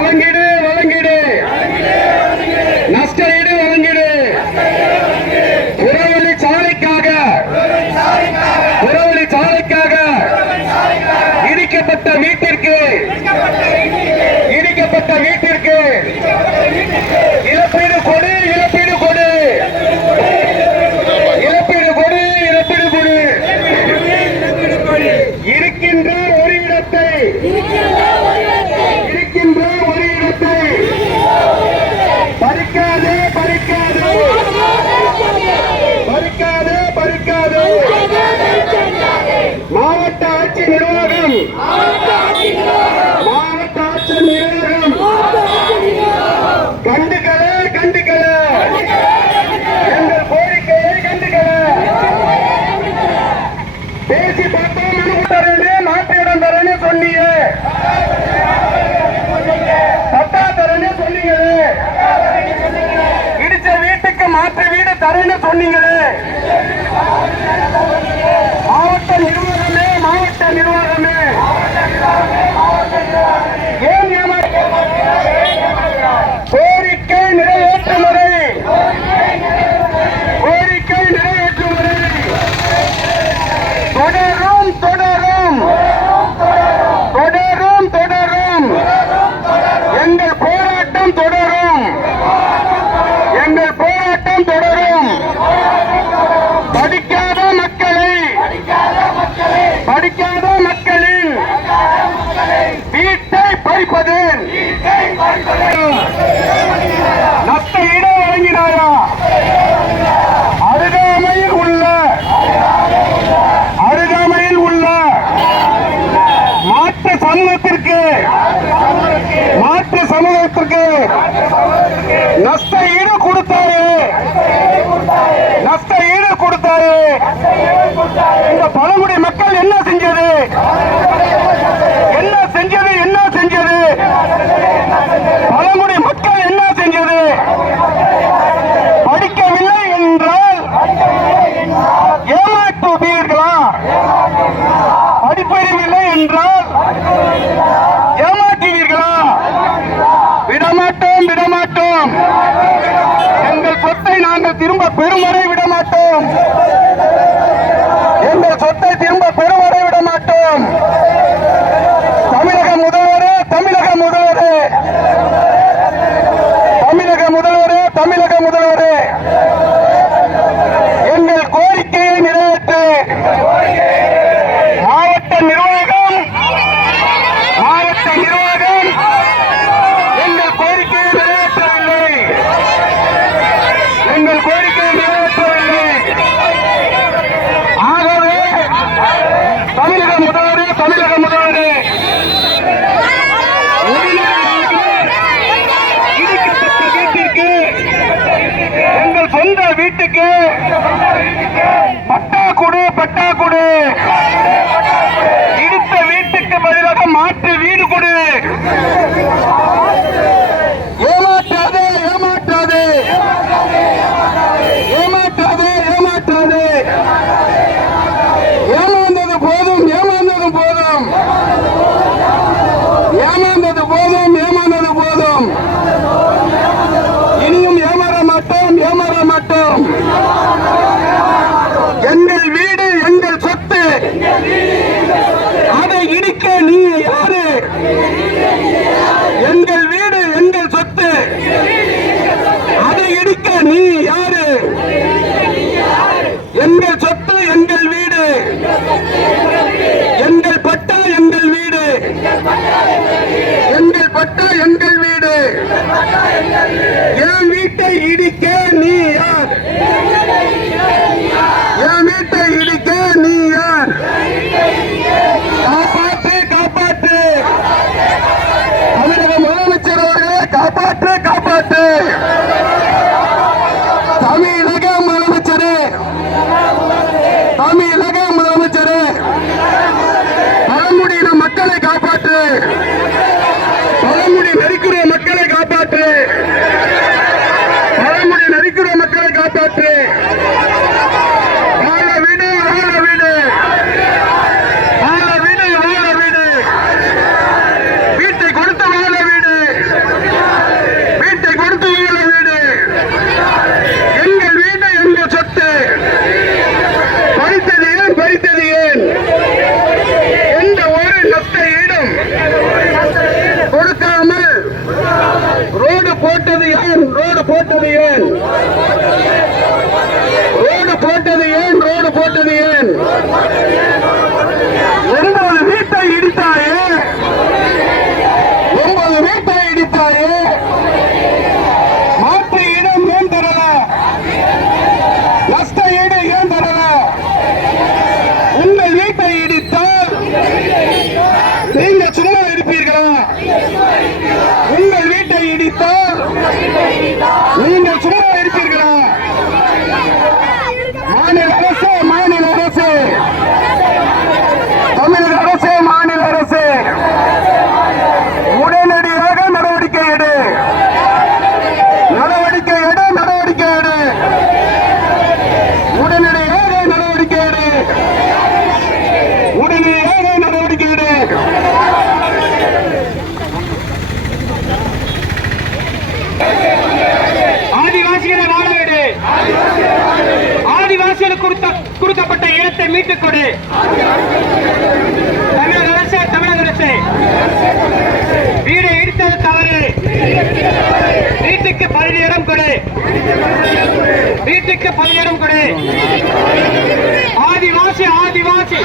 வழங்கிடு வழங்கிடு. நஷ்ட ஈடு வழங்கிடு. உறவழி சாலைக்காக உறவழி சாலைக்காக இடிக்கப்பட்ட வீட்டிற்கு இடிக்கப்பட்ட வீட்டிற்கு இழப்பீடு கொடு இழப்பீடு கொடு. இழப்பீடு கொடு இழப்பீடு கொடு. இருக்கின்ற ஒரு இடத்தை நஷ்ட ஈடு கொடுத்தாயே. நஷ்ட ஈடு கொடுத்தாயே. இந்த பழங்குடி மாட்டோம் விடமாட்டோம். எங்கள் சொத்தை நாங்கள் திரும்ப பெறும் வரை விடமாட்டோம். எங்கள் சொத்தை திரும்ப பெறும் வரை மாட்டோம் பட்டா கொடு. எங்கள் வீடு. ரோடு போட்டது ஏன்? ரோடு போட்டது ஏன்? ரோடு போட்டது ஏன்? மீட்டுக் கொடு. தமிழக அரசு தமிழக அரசு. வீடு இடித்தது தவறு. வீட்டுக்கு பணி நேரம் கொடு. வீட்டுக்கு பணி கொடு. ஆதிவாசி ஆதிவாசி.